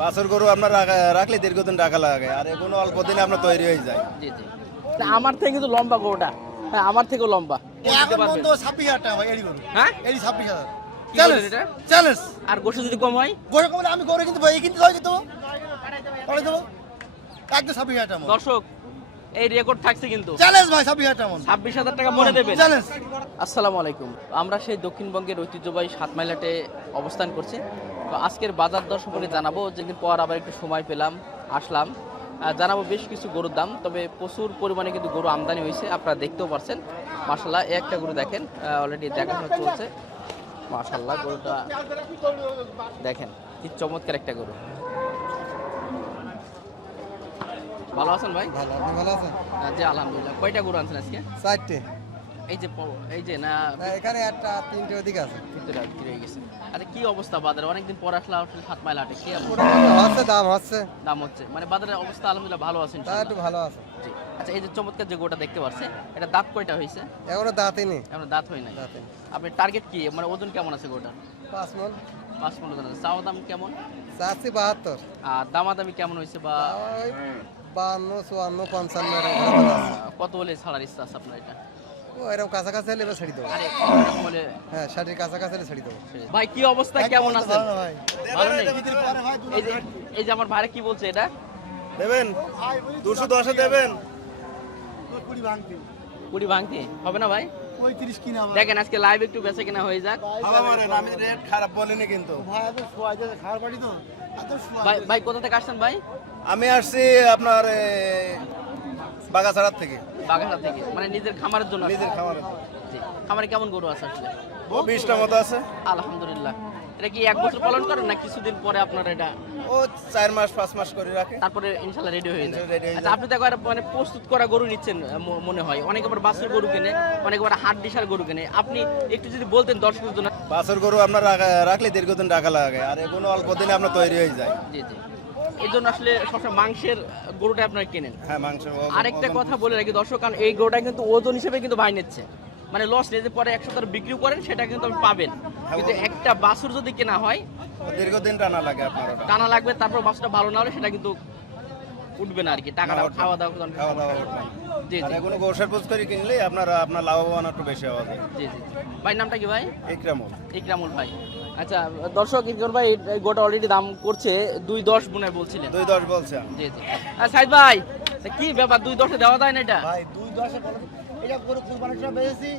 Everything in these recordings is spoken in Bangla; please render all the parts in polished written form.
বাছর গরু আপনার রাখলে দীর্ঘদিন রাখা লাগে, আর এগুলো অল্প দিনে আপনার তৈরি হয়ে যায়। জি জি। না, আমার থেকে কিন্তু লম্বা গরুটা, হ্যাঁ আমার থেকেও লম্বা। এখন বন্ধ 26,000 টাকা ভাই এডি গরু। হ্যাঁ এডি 26,000 কি বলেন এটা? চ্যালেঞ্জ। আর গোশত যদি কম হয়? গরু কম আমি গরু কিন্তু ভাই কিন্তু হয় কিন্তু করে দেবো একদম 26,000 টাকা। দর্শক এই রেকর্ড থাকছে কিন্তু চ্যালেঞ্জ ভাই 26,000 টাকা। 26,000 টাকা মনে দেবেন। চ্যালেঞ্জ। আসসালামু আলাইকুম। আমরা সেই দক্ষিণবঙ্গের ঐতিহ্যবাহী 7 মাইল হাটে অবস্থান করছি। তো আজকের বাজার দর সম্পর্কে জানাবো, যেদিন পর আবার একটু সময় পেলাম আসলাম, জানাবো বেশ কিছু গরুর দাম। তবে প্রচুর পরিমাণে কিন্তু গরু আমদানি হয়েছে, আপনারা দেখতেও পারছেন। মাশাআল্লাহ একটা গরু দেখেন অলরেডি দেখাশোনা চলছে। মাশাআল্লাহ গরুটা দেখেন কি চমৎকার একটা গরু। ভালো আছেন ভাই? ভালো, আপনি ভালো আছেন? জি আলহামদুলিল্লাহ। কয়টা গরু আনছেন আজকে? 4টে। এই যে না এখানে একটা 3টে ওদিকে আছে। ভিতরে বিক্রি হয়ে গেছে। আচ্ছা কি অবস্থা বাজারে? অনেকদিন পর আসলে 7 মাইল হাটে কি হচ্ছে দাম হচ্ছে। দাম হচ্ছে? মানে বাজারের অবস্থা আলহামদুলিল্লাহ ভালো আছে তা ইনশাআল্লাহ। একটু ভালো আছে। জি। আচ্ছা এই যে চমৎকার যে গোটা দেখতে পাচ্ছেন, এটা দাঁত কয়টা হয়েছে? এখনো দাঁতই নেই। এখনো দাঁত হয় নাই। আপনার টার্গেট কি, মানে ওজন কেমন আছে গোটা? 5 মণ। 5 মণ ওজন আছে। চাওয়া দাম কেমন? চাচ্ছি 72। আর দামাদামি কেমন হয়েছে বা ওই 52, 54, 55 এরকম আছে। কত হলে ছাড়ার ইচ্ছা আছে আপনার এটা? ও এরকম কাছাকাছি হলে ছেড়ে দেবো। আরে এরকম হলে হ্যাঁ 60 কাছাকাছি হলে ছেড়ে দেবো। ভাই কি অবস্থা, কেমন আছেন? ভাই ভালো নেই? এই যে আমার ভাইরা কি বলছে এটা? দেবেন 210 দেবেন। 20 ভাঙতি হবে না ভাই? 35 কিনা ভাই। দেখেন আজকে লাইভ একটু বেচা কিনা হয়ে যাক। হাওয়া মারেন, আমি রেট খারাপ বলিনি কিন্তু। ভাই এত শোয়া যায় খাবার বাড়ি তো এত শোয়া। ভাই কোথা থেকে আসছেন ভাই? আমি আসছি আপনার বাগাছাড়ার থেকে, বাগাসা থেকে, মানে নিজের খামারের জন্য? নিজের খামারে। জি। খামারে কেমন গরু আছে আসলে? ও 20টা মতো আছে। আলহামদুলিল্লাহ। এটা কি 1 বছর পালন করেন না কিছুদিন পরে আপনার এটা ও 4 মাস 5 মাস করে রাখে। তারপরে ইনশাআল্লাহ রেডি হয়ে যায়? ইনশাআল্লাহ ready হয়ে আচ্ছা আপনি তো একবার মানে প্রস্তুত করা গরু নিচ্ছেন মনে হয়, অনেকে আবার বাছুর গরু কেনে, অনেকে আবার হাট ডিসার গরু কেনে। আপনি একটু যদি বলতেন দর্শকদের জন্য। বাছর গরু আপনার রাখলে দীর্ঘদিন রাখা লাগে, আর এগুলো অল্প দিনে আপনার তৈরি হয়ে যায়। জি জি। এই জন্য আসলে সবসময় মাংসের গরুটা আপনারা কেনেন। হ্যাঁ মাংস। আরেকটা কথা বলে রাখি দর্শক, কারণ এই গরুটা কিন্তু ওজন হিসেবে কিন্তু ভাই নিচ্ছে, মানে লস নিয়ে যে পরে 100 টাকা বিক্রি করেন সেটা কিন্তু আপনি পাবেন। কিন্তু একটা বাছুর যদি কেনা হয় দীর্ঘদিন টানা লাগে আপনার ওটা। টানা লাগবে, তারপর বাছুরটা ভালো না হলে সেটা কিন্তু উঠবে না আর কি, টাকাটা খাওয়া দাওয়া খাওয়া দাওয়া উঠবে না। জি আর জি এগুলো গোশের পোস্ট করে কিনলে আপনার লাভবান একটু বেশি হওয়া যায়। জি জি। ভাই নামটা কি ভাই? ইকরামুল। ইকরামুল ভাই। আচ্ছা দর্শক, ইকরামুল ভাই এই গোটা অলরেডি দাম করছে 2.10 মনে হয় বলছিলেন। 2.10 বলছে। জি জি। আর সাইদ ভাই তা কি ব্যাপার, 2.10 দেওয়া যায় না এটা? ভাই 2.10 এ এটা গরু কুরবানির সময় বেচেছি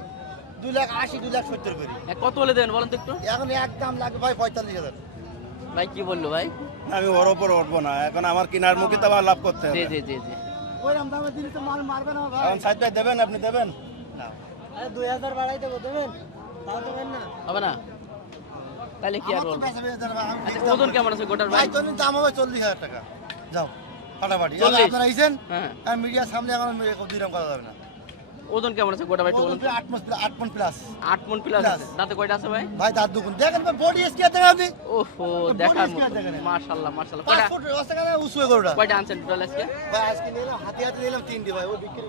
2,80,000 2,70,000 করে। কত হলে দেন বলেন তো একটু? এখন একদম লাগবে ভাই 45,000। ভাই কি বললো ভাই? আমি ওর ওপর উঠবো না, এখন আমার কেনার মুখে তো আমার লাভ করতে জি হবে। জি জি জি। ওইরকম দামে দিলে তো মাল মারবে না ভাই। এখন সাইড ভাই দেবেন, আপনি দেবেন না? আরে 2,000 বাড়াই দেবো, দেবেন? তাও দেবেন না। হবে না? তাহলে কি আর আমার তো বলবো? বেচা বেচা ভাই, আমি আচ্ছা ঠিক দাম ওজন বলি। কেমন আছে গোটার ভাই? ভাই তোর দাম হবে 40,000 টাকা। যাও ফাটাফাটি। 40? আপনারা আইছেন? হ্যাঁ। আমি মিডিয়ার সামনে এখন দুইরকম করা যাবে না। ওজন কেমন আছে গোটা ভাই একটু বলুন তো? 8 মণ প্লাস। 8 মণ প্লাস Plus। আছে। দাঁতে কয়টা আছে ভাই? ভাই দাঁত দুগুণ দেখেন ভাই, বডি স্কেয়ার দেখেন আপনি। ওহো body দেখার scan মতো। দেখেন। মাশাআল্লাহ মাশাআল্লাহ। 5 কয়টা ফুট রাস্তাঘাটে উঁচু হয়ে গরুটা। কয়টা আনছেন টোটাল আজকে? ভাই আজকে নিলাম হাতে নিলাম 3টে ভাই, ও বিক্রি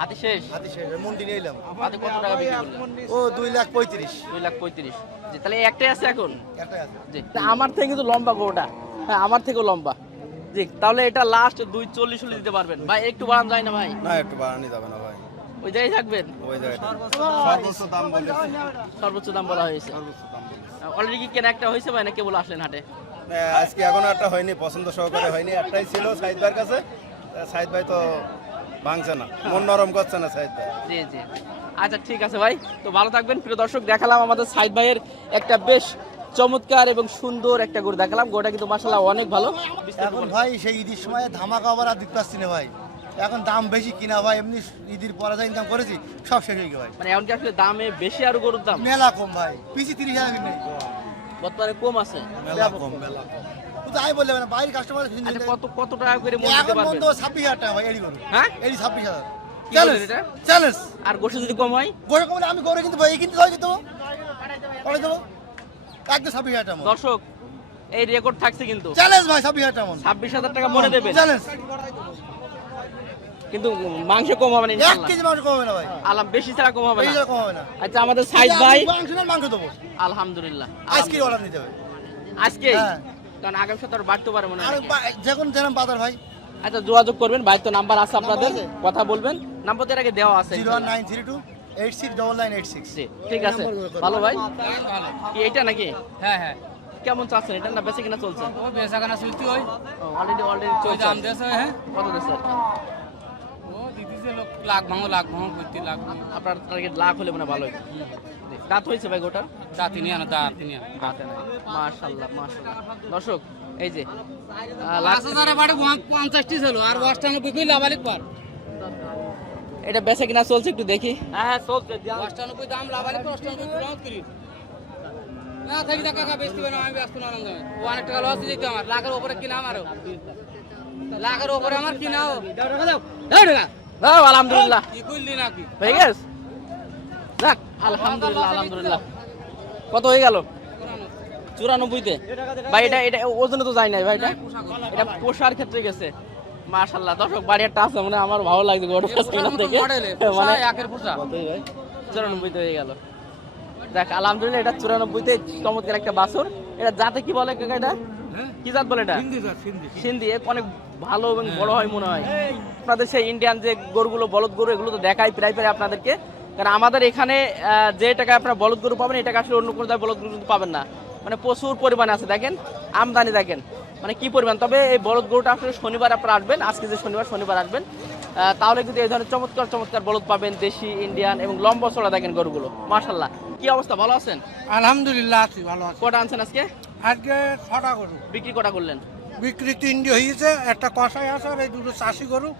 হাতি শেষ? হাতে শেষ মুন্ডি নিলাম। হাতি কত টাকা বিক্রি করলেন? ও 2,35,000। 2,35,000। জি তাহলে একটাই আছে এখন? একটাই আছে। জি। আমার থেকে কিন্তু লম্বা গরুটা, হ্যাঁ আমার থেকেও লম্বা। জি তাহলে এটা লাস্ট 2.40 হলে দিতে পারবেন ভাই? একটু বাড়ান যায় না ভাই? না একটু বাড়ানি যাবে না ভাই, ওই জায়গায় থাকবেন? ওই জায়গাটা সর্বোচ্চ দাম বলেছি। সর্বোচ্চ দাম বলা হয়েছে। অলরেডি কি কেনা একটা হয়েছে ভাই, না কেবল আসলেন হাটে? আজকে এখনো একটা হয়নি, পছন্দ সহকারে হয়নি। একটাই ছিল সাইদ ভাইয়ের কাছে, সাইদ ভাই তো ভাঙছে না, মন নরম করছে না সাইদ ভাই। জি জি। আচ্ছা ঠিক আছে ভাই, তো ভালো থাকবেন। প্রিয় দর্শক দেখালাম আমাদের সাইদ ভাইয়ের একটা বেশ চমৎকার এবং সুন্দর একটা গরু দেখালাম। গরুটা কিন্তু মাশাআল্লাহ অনেক ভালো। এখন ভাই সেই ঈদের সময় ধামাকা আবার আর দিতে পারছি না ভাই। এখন দাম বেশি কিনা ভাই, এমনি ঈদের পরে যা ইনকাম করেছি সব শেষ হয়ে গেছে ভাই। মানে এখন কি আসলে দামে বেশি আর গরুর দাম মেলা কম ভাই, পিসি 30,000 কিনে। বর্তমানে কম আছে? মেলা কম, মেলা কম। তুই তাই বললে মানে বাইরের কাস্টমার আচ্ছা কত টাকা করে মন দিতে এখন পারবেন? বন্ধ 26,000 টাকা ভাই এডি গরু। হ্যাঁ এডি 26,000। কি বলেন চ্যালেঞ্জ এটা? চ্যালেঞ্জ। আর গোশত যদি কম হয়? গরু কম আমি গরু কিন্তু ভাই কিন্তু হয় কিন্তু করে দেবো একদম 26,000 টাকা। দর্শক এই রেকর্ড থাকছে কিন্তু। চ্যালেঞ্জ ভাই 26,000 টাকা। 26,000 টাকা মনে দেবেন, চ্যালেঞ্জ। কিন্তু মাংস কম হবে না 1 ইনশাআল্লাহ? কেজি মাংস কম হবে না ভাই, আলাম বেশি ছাড়া কম হবে এই না? কম হবে না। আচ্ছা আমাদের সাইদ ভাই মাংস না মাংস দেবো আলহামদুলিল্লাহ আজকে অর্ডার নিতে হবে। আজকে হ্যাঁ কারণ আগামী সপ্তাহে বাড়তে পারে মনে আর হয় নাকি? যখন যেরকম বাজার ভাই। আচ্ছা যোগাযোগ করবেন, ভাই তো নাম্বার আছে আপনাদের, আছে। কথা বলবেন, নাম্বার তো এর আগে দেওয়া আছে। 01932 869986। জি, ঠিক আছে, ভালো ভাই। কি এটা নাকি? হ্যাঁ হ্যাঁ কেমন চাচ্ছেন এটা, না বেশি কিনা চলছে? ও বেচাকেনা চলতি ওই অলরেডি ওই চলছে। দাম দেশে হ্যাঁ কত দিচ্ছে? ও দিদিছে লোক লাখ ভাঙো করতে লাখ ভাঙো আপনার টার্গেট লাখ হলে মানে ভালো হতো। দাঁত হয়েছে ভাই গোটার? দাঁতি নিয়ে আনো দাঁতি নিয়ে দাঁতে নাই। মাশাআল্লাহ মাশাআল্লাহ। দর্শক এই যে লাখ হাজারে বাড়ে 50টি ছিল আর 98 কই লাভালিক পার এটা বেচে কিনা চলছে একটু দেখি। হ্যাঁ চলছে 98 দাম লাভালিক 98 গ্রাম করি না থাকি না কাকা বেচতে না আমি ব্যস্ত না রঙে ও অনেক টাকা লস দিতে আমার লাখের উপরে কিনা আমারও লাখের উপরে আমার কিনাও দাও টাকা দাও আলহামদুলিল্লাহ কি কইলি নাকি হয়ে গেছে। যাক আলহামদুলিল্লাহ আলহামদুলিল্লাহ। কত হয়ে গেল? 94-তে। ভাই এটা এটা ওজনে তো যায় নাই ভাই, এটা পোষার ক্ষেত্রে গেছে। মাশাআল্লাহ। দর্শক বাড়ি একটা আছে মানে আমার ভালো লাগছে গোটা কেনা থেকে, মানে একের পোষা কতই ভাই 94-তে হয়ে গেল। দেখ আলহামদুলিল্লাহ এটা 94-তে চমৎকার একটা বাছুর। এটা জাতে কি বলে কাকা, এটা কি জাত বলে? এটা সিন্ধি। অনেক ভালো এবং বড় হয় মনে হয়। আপনাদের সেই ইন্ডিয়ান যে গরুগুলো বলদ গরু এগুলো তো দেখাই প্রায় প্রায় আপনাদেরকে, কারণ আমাদের এখানে যে টাকা আপনারা বলদ গরু পাবেন এই টাকা আসলে অন্য কোনো জায়গায় বলদ গরু কিন্তু পাবেন না। মানে প্রচুর পরিমাণে আছে, দেখেন আমদানি দেখেন মানে কি পরিমাণ। তবে এই বলদ গরুটা আসলে শনিবার আপনারা আসবেন, আজকে যে শনিবার আসবেন, তাহলে কিন্তু এই ধরনের চমৎকার চমৎকার বলদ পাবেন, দেশি ইন্ডিয়ান এবং লম্বা চড়া দেখেন গরুগুলো। মাশাআল্লাহ। কি অবস্থা, ভালো আছেন? আলহামদুলিল্লাহ আছি ভালো আছি। কটা আনছেন আজকে? আজকে 6টা গরু বিক্রি কটা করলেন? বিক্রি 3টি হয়েছে, একটা কষাই আছে আর এই দুটো চাষি গরু।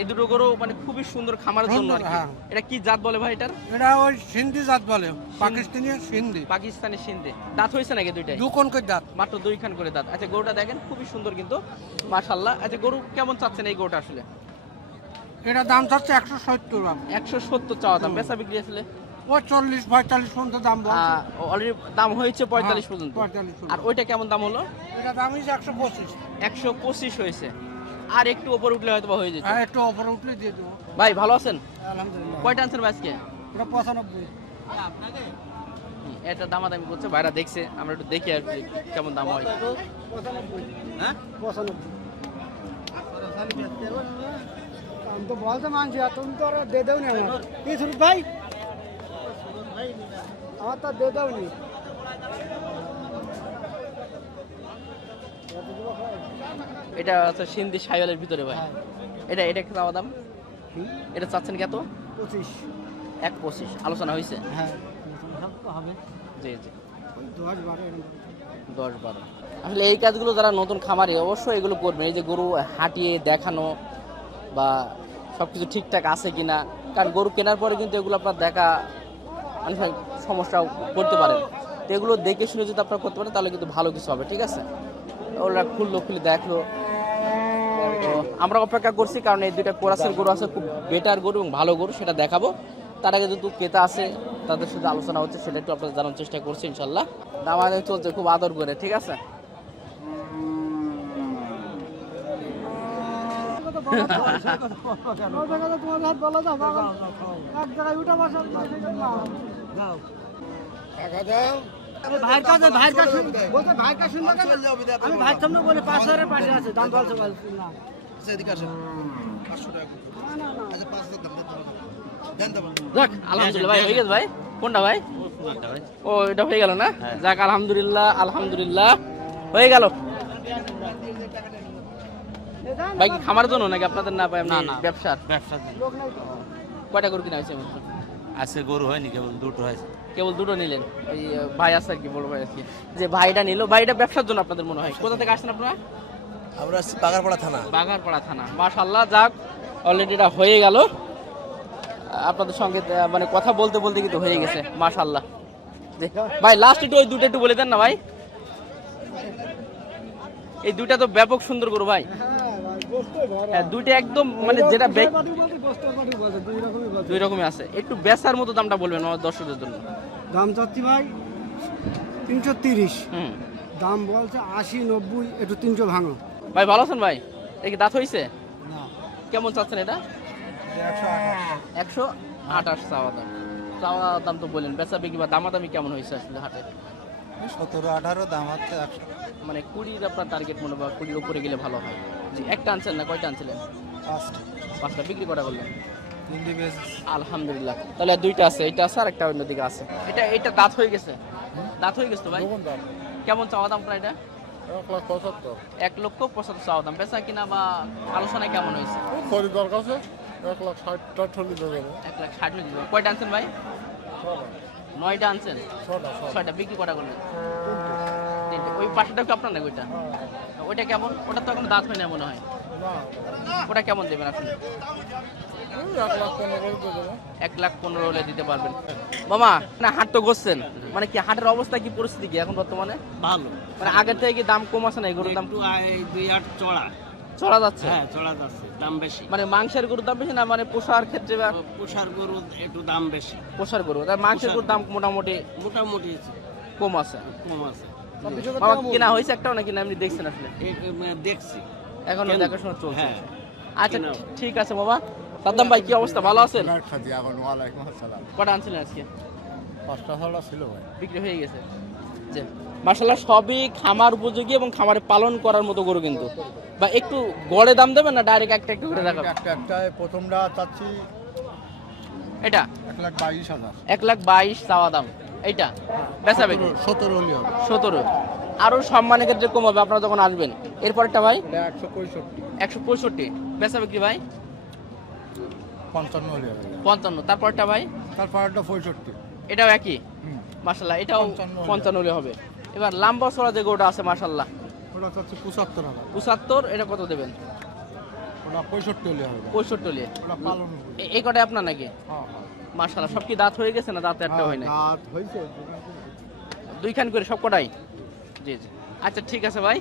এই দুটো গরু মানে খুবই সুন্দর খামারের জন্য আর কি। হ্যাঁ। এটা কি জাত বলে ভাই এটার? এটা ওই সিন্ধি জাত বলে, পাকিস্তানি সিন্ধি। পাকিস্তানি সিন্ধি। দাঁত হয়েছে নাকি দুইটাই? দুকোন কই দাঁত। মাত্র 2খান করে দাঁত। আচ্ছা গরুটা দেখেন খুবই সুন্দর কিন্তু মাশাআল্লাহ। আচ্ছা গরু কেমন চাচ্ছেন এই গরুটা আসলে? এটা দাম চাচ্ছে 170 দাম। 170 চাওয়া দাম, বেচা বিক্রি আসলে ও 40-45 পর্যন্ত দাম বল। অলরেডি দাম হয়েছে 45 পর্যন্ত। 45 পর্যন্ত। আর ওইটা কেমন দাম হলো? এটা দাম হয়েছে 125। 125 হয়েছে। আর একটু উপরে উঠলে হয়তো বা হয়ে যেত। হ্যাঁ একটু ওপরে উঠলে দিয়ে দেবো। ভাই ভালো আছেন? আলহামদুলিল্লাহ। কয়টা আনছেন ভাই আজকে? এটা 95। এটা দামাদামি করছে, ভাইরা দেখছে, আমরা একটু দেখি আর কি কেমন দাম হয়। হ্যাঁ 95 আমি তো বলতে মানছি, আর তুমি তো দে দেও নি আমার কি সুরত ভাই, আমার তো দে দেও নি। এটা হচ্ছে সিন্ধি সাইওয়ালের ভিতরে ভাই। এটা এটা কি দাম দাম? এটা চাচ্ছেন কত? 25। 1.25 আলোচনা হয়েছে? হ্যাঁ হবে জি জি 10-12। আসলে এই কাজগুলো যারা নতুন খামারি অবশ্যই এগুলো করবেন, এই যে গরু হাঁটিয়ে দেখানো বা সবকিছু ঠিকঠাক আছে কিনা, কারণ গরু কেনার পরে কিন্তু এগুলো আপনার দেখা অনেক সময় সমস্যা করতে পারেন। তো এগুলো দেখে শুনে যদি আপনারা করতে পারেন তাহলে কিন্তু ভালো কিছু হবে। ঠিক আছে, ওরা খুলে দেখলো। তো আমরা অপেক্ষা করছি, কারণ এই দুইটা কোরাসের গরু আছে, খুব বেটার গরু এবং ভালো গরু, সেটা দেখাবো। তার আগে যেহেতু ক্রেতা আছে তাদের সাথে আলোচনা হচ্ছে, সেটা একটু আপনাদের জানার চেষ্টা করছি ইনশাল্লাহ। দামাদামি চলছে খুব আদর করে। ঠিক আছে, যাক আলহামদুলিল্লাহ ভাই হয়ে গেছে। ভাই কোনটা ভাই? ও এটা হয়ে গেল না? যাক আলহামদুলিল্লাহ আলহামদুলিল্লাহ হয়ে গেল। ভাই কি খামার জন্য নাকি আপনাদের? না ভাই এমনি ব্যবসার? ব্যবসা কয়টা গরু কিনা হয়েছে? আছে গরু হয়নি, কেবল দুটো হয়েছে। কেবল দুটো নিলেন? এই ভাই আছে আর কি, বড় ভাই আজকে যে ভাইটা নিল, ভাইটা ব্যবসার জন্য আপনাদের মনে হয়? কোথা থেকে আসছেন আপনারা? আমরা আসছি বাগারপাড়া থানা। বাগারপাড়া থানা। মাশাআল্লাহ, যাক অলরেডি এটা হয়ে গেল। আপনাদের সঙ্গে মানে কথা বলতে বলতে কিন্তু হয়ে গেছে। মাশাআল্লাহ। ভাই লাস্ট একটু ওই দুটো একটু বলে দেন না ভাই। এই দুইটা তো ব্যাপক সুন্দর গরু ভাই। হ্যাঁ দুইটা একদম মানে যেটা দুই রকমই আছে। একটু বেচার মতো দামটা বলবেন আমার দর্শকদের জন্য। দাম চাচ্ছি ভাই 330। হুম দাম বলছে 80-90, একটু 300 ভাঙো। ভাই ভালো আছেন ভাই? দেখি দাঁত হয়েছে? কেমন চাচ্ছেন এটা? 128 চাওয়া দাম। চাওয়া দাম তো বললেন, বেচা বিক্রি বা দামাদামি কেমন হয়েছে আসলে হাটে? 17-18 দাম হচ্ছে 100। মানে 20 আপনার টার্গেট মনে বা 20 উপরে গেলে ভালো হয়। জি, একটা আনছেন না কয়টা আনছিলেন? 5টা বিক্রি করা করলেন? 3 বেশ। আলহামদুলিল্লাহ। তাহলে আর 2টা আছে, এটা আছে আর একটা অন্যদিকে আছে। এটা দাঁত হয়ে গেছে? দাঁত হয়ে গেছে তো ভাই? কেমন চাওয়া দাম প্রায় এটা? 1,75,000। 1,75,000 চাওয়া দাম। বেচা কিনা বা আলোচনা কেমন হয়েছে? খরিদার কাছে 1,60,000 দিতে যাবে। 1,60,000 দিতে হবে। কয়টা আনছেন ভাই? 9টা আনছেন? 6টা বিক্রি করা করলেন? 3টে। ওই পাশেটা কি আপনার নাকি ওইটা? ওইটা কেমন? ওটা তো এখন দাঁত হয় না মনে হয়। ওটা কেমন দেবেন আপনি? 1,15,000 দিতে যাবে। 1,15,000 হলে দিতে পারবেন। মামা না হাট তো করছেন, মানে কি হাটের অবস্থা কি পরিস্থিতি কি এখন বর্তমানে? ভালো। মানে আগের থেকে কি দাম কম আছে না? গরুর দাম একটু 2-8 চড়া। চড়া যাচ্ছে? হ্যাঁ, চড়া যাচ্ছে, দাম বেশি। মানে মাংসের গরুর দাম বেশি না মানে পোষার ক্ষেত্রে বা পোষার গরু একটু দাম বেশি, পোষার গরু? তাই মাংসের গরুর দাম মোটামুটি মোটামুটি কম আছে। কম আছে। মামা কিনা হয়েছে একটাও নাকি না এমনি দেখছেন আসলে? দেখছি এখনো কেন? দেখাশোনা চলছে? হ্যাঁ। আচ্ছা কেনা। ঠিক আছে বাবা। সাদ্দাম ভাই কি অবস্থা, ভালো আছেন? ওয়ালাইকুম আসসালাম। কটা আনছিলেন আজকে? 5টা হলো ছিল ভাই। বিক্রি হয়ে গেছে? যে মাশাআল্লাহ সবই খামার উপযোগী এবং খামারে পালন করার মতো গরু কিন্তু। বা একটু গড়ে দাম দেবেন না ডাইরেক্ট একটা একটা করে দেখাবেন? একটায় প্রথমটা চাচ্ছি এটা 1,22,000। 1,22,000 চাওয়া দাম। এইটা বেচা বিক্রি 17 হলি হবে। 17। আরো সম্মানের ক্ষেত্রে কম হবে আপনারা যখন আসবেন। এরপরটা ভাই 165, 165। বেচা বিক্রি ভাই 55 হলি হবে। 55। তারপরটা ভাই তারপর একটা 65। এটাও একই মাশাআল্লাহ, এটাও 55 হলে হবে। এবার লাম্বা চড়া যে গরুটা আছে মাশাআল্লাহ ওটা চাচ্ছি 75,000। 75। এটা কত দেবেন? ওটা 65 হলি হবে। 65 হলে। ওটা পালন। এই কটাই আপনার নাকি? হ্যাঁ। মাশাআল্লাহ সব কি দাঁত হয়ে গেছে না দাঁতে একটা হয় না? দাঁত হইছে। 2খান করে সব কটাই? জি জি। আচ্ছা ঠিক আছে ভাই।